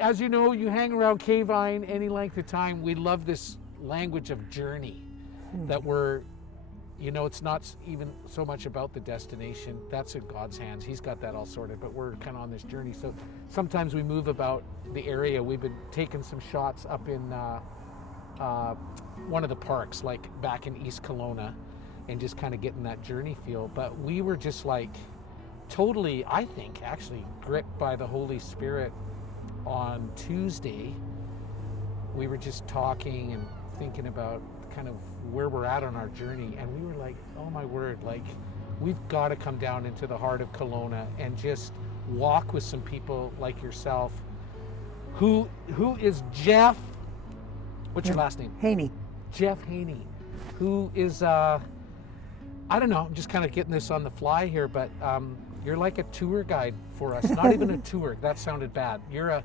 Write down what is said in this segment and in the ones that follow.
as you know, you hang around K-Vine any length of time, we love this language of journey, that we're, it's not even so much about the destination. That's in God's hands. He's got that all sorted, but we're kind of on this journey. So sometimes we move about the area. We've been taking some shots up in one of the parks, like back in East Kelowna, and just kind of getting that journey feel. But we were just like totally, I think, actually gripped by the Holy Spirit on Tuesday. We were just talking and thinking about kind of where we're at on our journey, and we were like, oh my word, like we've got to come down into the heart of Kelowna and just walk with some people like yourself. Who is Geoff? What's your last name? Haney. Geoff Haney, who is I don't know, I'm just kind of getting this on the fly here, but you're like a tour guide for us. Not even a tour, that sounded bad. You're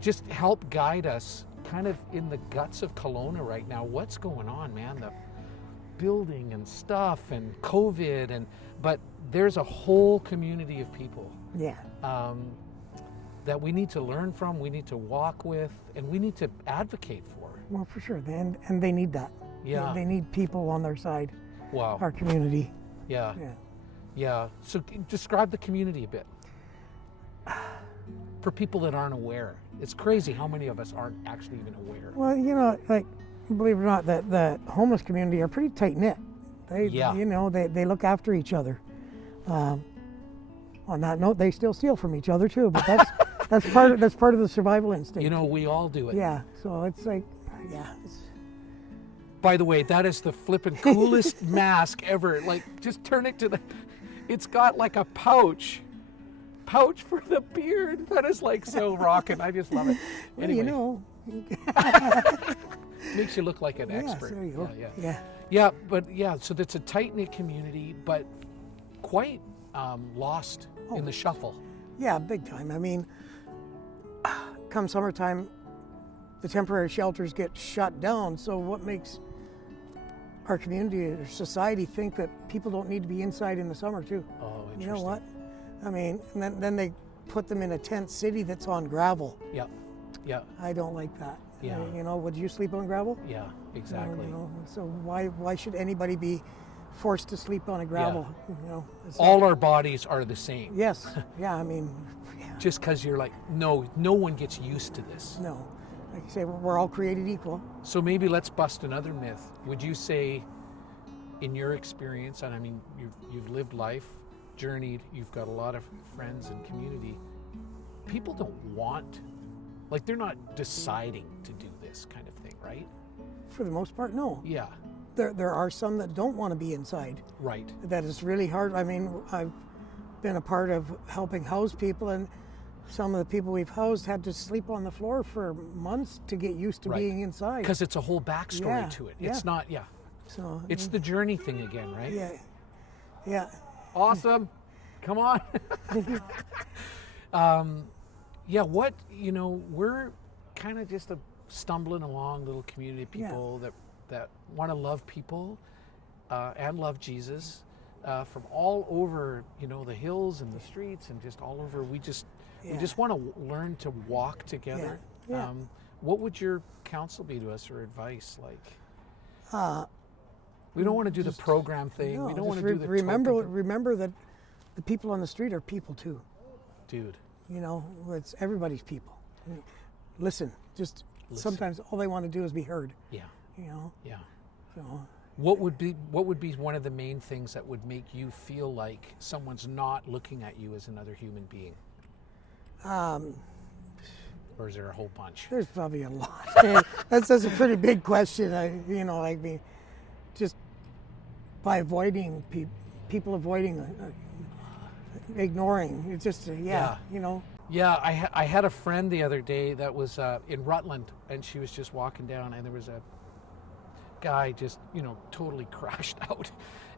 just help guide us kind of in the guts of Kelowna right now. What's going on, man? The building and stuff and COVID, but there's a whole community of people that we need to learn from, we need to walk with, and we need to advocate for. Well, for sure, and they need that. Yeah. They need people on their side. Wow. Our community. Yeah. So describe the community a bit for people that aren't aware. It's crazy how many of us aren't actually even aware. Well, like, believe it or not, the homeless community are pretty tight knit. They look after each other. On that note, they still steal from each other too, but that's part of the survival instinct. We all do it. Yeah. So it's like, By the way, that is the flippin' coolest mask ever. Like, just turn it to it's got like a pouch for the beard. That is like so rockin'. I just love it. Anyway. Makes you look like an expert. There you go. So that's a tight-knit community, but quite lost in the shuffle. Yeah, big time. I mean, come summertime, the temporary shelters get shut down. So what makes our community or society think that people don't need to be inside in the summer too? Oh, interesting. You know what? I mean, and then they put them in a tent city that's on gravel. Yeah. I don't like that. Yeah. Would you sleep on gravel? Yeah, exactly. So why should anybody be forced to sleep on a gravel? All our bodies are the same. Yes. Yeah. I mean. Yeah. Just because you're like, no one gets used to this. No. Like you say, we're all created equal. So maybe let's bust another myth. Would you say, in your experience, and I mean, you've lived life, journeyed, you've got a lot of friends and community, people don't want, like they're not deciding to do this kind of thing, right? For the most part, no. Yeah. There are some that don't want to be inside. Right. That is really hard. I mean, I've been a part of helping house people, and some of the people we've housed had to sleep on the floor for months to get used to being inside. Because it's a whole backstory to it. It's not, So it's the journey thing again, right? Yeah. Awesome. Come on. We're kind of just a stumbling along little community of people that want to love people and love Jesus from all over, the hills and the streets and just all over. We just want to learn to walk together. Yeah. What would your counsel be to us or advice? Like, we don't want to do the program thing. No, we don't want to do the remember that the people on the street are people too. Dude. It's everybody's people. Listen. Sometimes all they want to do is be heard. Yeah. Yeah. So. What would be one of the main things that would make you feel like someone's not looking at you as another human being? Or is there a whole bunch? There's probably a lot. That's a pretty big question. Just by avoiding people avoiding, ignoring. It's just Yeah, I had a friend the other day that was in Rutland, and she was just walking down, and there was a guy just totally crashed out,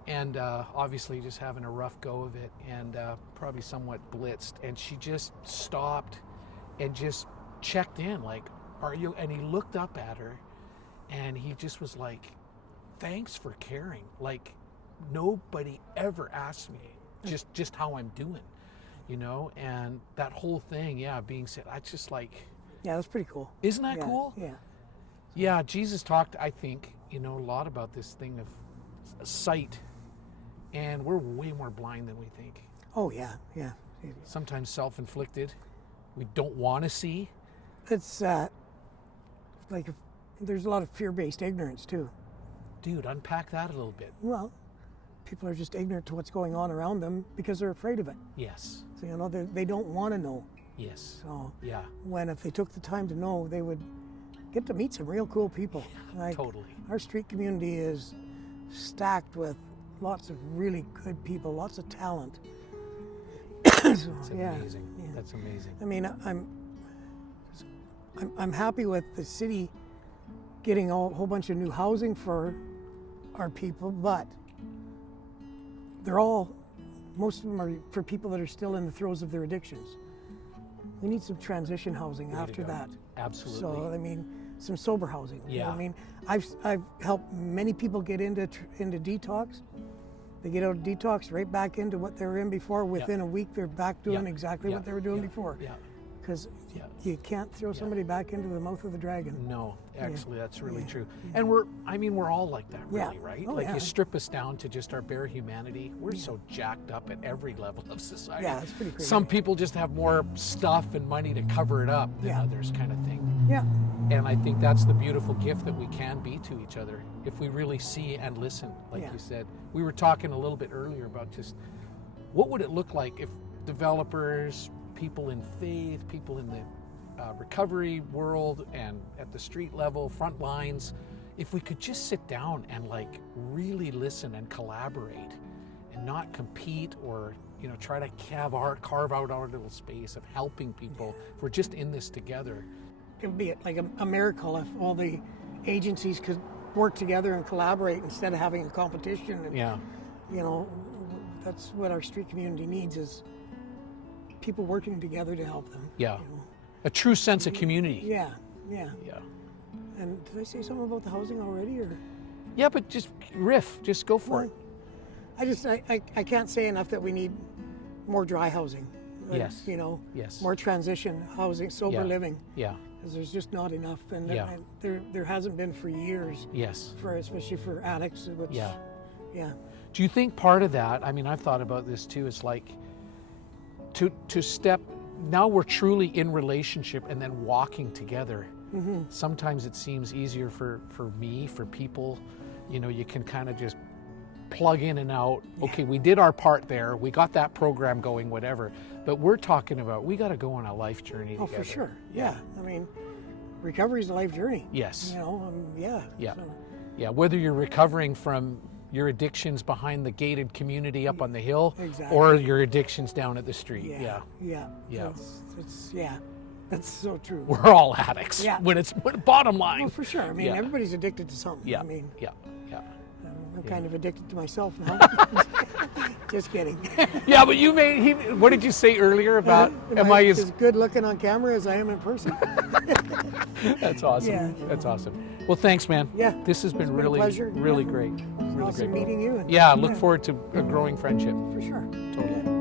and obviously just having a rough go of it, and probably somewhat blitzed, and she just stopped and just checked in, like, are you? And he looked up at her, and he just was like, thanks for caring. Like, nobody ever asked me just how I'm doing, and that whole thing, being said, I just like, Yeah, that's pretty cool. Isn't that Yeah, cool? Yeah. Yeah, Jesus talked, I think, a lot about this thing of sight, and we're way more blind than we think. Oh, yeah, yeah. Sometimes self-inflicted. We don't want to see. It's like there's a lot of fear-based ignorance too. Dude, unpack that a little bit. Well, people are just ignorant to what's going on around them because they're afraid of it. Yes. So, they don't want to know. Yes. So Yeah. when if they took the time to know, they would get to meet some real cool people. Like, Totally. our street community is stacked with lots of really good people, lots of talent. So, That's amazing. yeah. That's amazing. I mean, I'm happy with the city getting a whole bunch of new housing for our people, but most of them are for people that are still in the throes of their addictions. We need some transition housing after that. Absolutely. So, I mean, some sober housing. You know Yeah. what I mean, I've helped many people get into detox. They get out of detox right back into what they were in before. Within a week, they're back doing exactly what they were doing before. Yeah. Because Yeah. you can't throw somebody back into the mouth of the dragon. No, actually, that's really true. And we're all like that, really, Yeah. right? Oh, like yeah. you strip us down to just our bare humanity. We're so jacked up at every level of society. Yeah, it's pretty crazy. Some people just have more stuff and money to cover it up than Yeah. others, kind of thing. Yeah. And I think that's the beautiful gift that we can be to each other if we really see and listen, like Yeah. you said. We were talking a little bit earlier about just what would it look like if developers, people in faith, people in the recovery world and at the street level, front lines, if we could just sit down and like really listen and collaborate and not compete or try to carve out our little space of helping people. If we're just in this together. It would be like a miracle if all the agencies could work together and collaborate instead of having a competition. And, Yeah. That's what our street community needs, is people working together to help them. Yeah. you know. A true sense of community. Yeah, yeah. Yeah. And did I say something about the housing already, or? Yeah, but just just go for it. I can't say enough that we need more dry housing. Yes. Yes. More transition housing, sober living, Yeah. because there's just not enough, and Yeah. there hasn't been for years, Yes. especially for addicts. Which, Yeah. Yeah. Do you think part of that, I mean, I've thought about this too, is like to step, now we're truly in relationship and then walking together. Mm-hmm. Sometimes it seems easier for me, for people, you can kind of just plug in and out. Okay, we did our part there. We got that program going, whatever. But we're talking about, we got to go on a life journey Oh, together. for sure. Yeah. I mean, recovery is a life journey. Yes. Yeah. Yeah. So, Yeah, whether you're recovering from your addictions behind the gated community up on the hill, Exactly. or your addictions down at the street. yeah. Yeah. Yeah. That's so true. We're all addicts. Yeah. When bottom line. Oh, for sure. I mean, Yeah. everybody's addicted to something. Yeah. I mean, Yeah. I'm kind of addicted to myself now. Just kidding. Yeah, but what did you say earlier about, am I as good looking on camera as I am in person? That's awesome. Yeah. That's awesome. Well, thanks, man. Yeah. This has been It's been a really, pleasure. really Yeah. great. Really Awesome great. meeting you. And, Yeah, look forward to a growing friendship. For sure. Totally.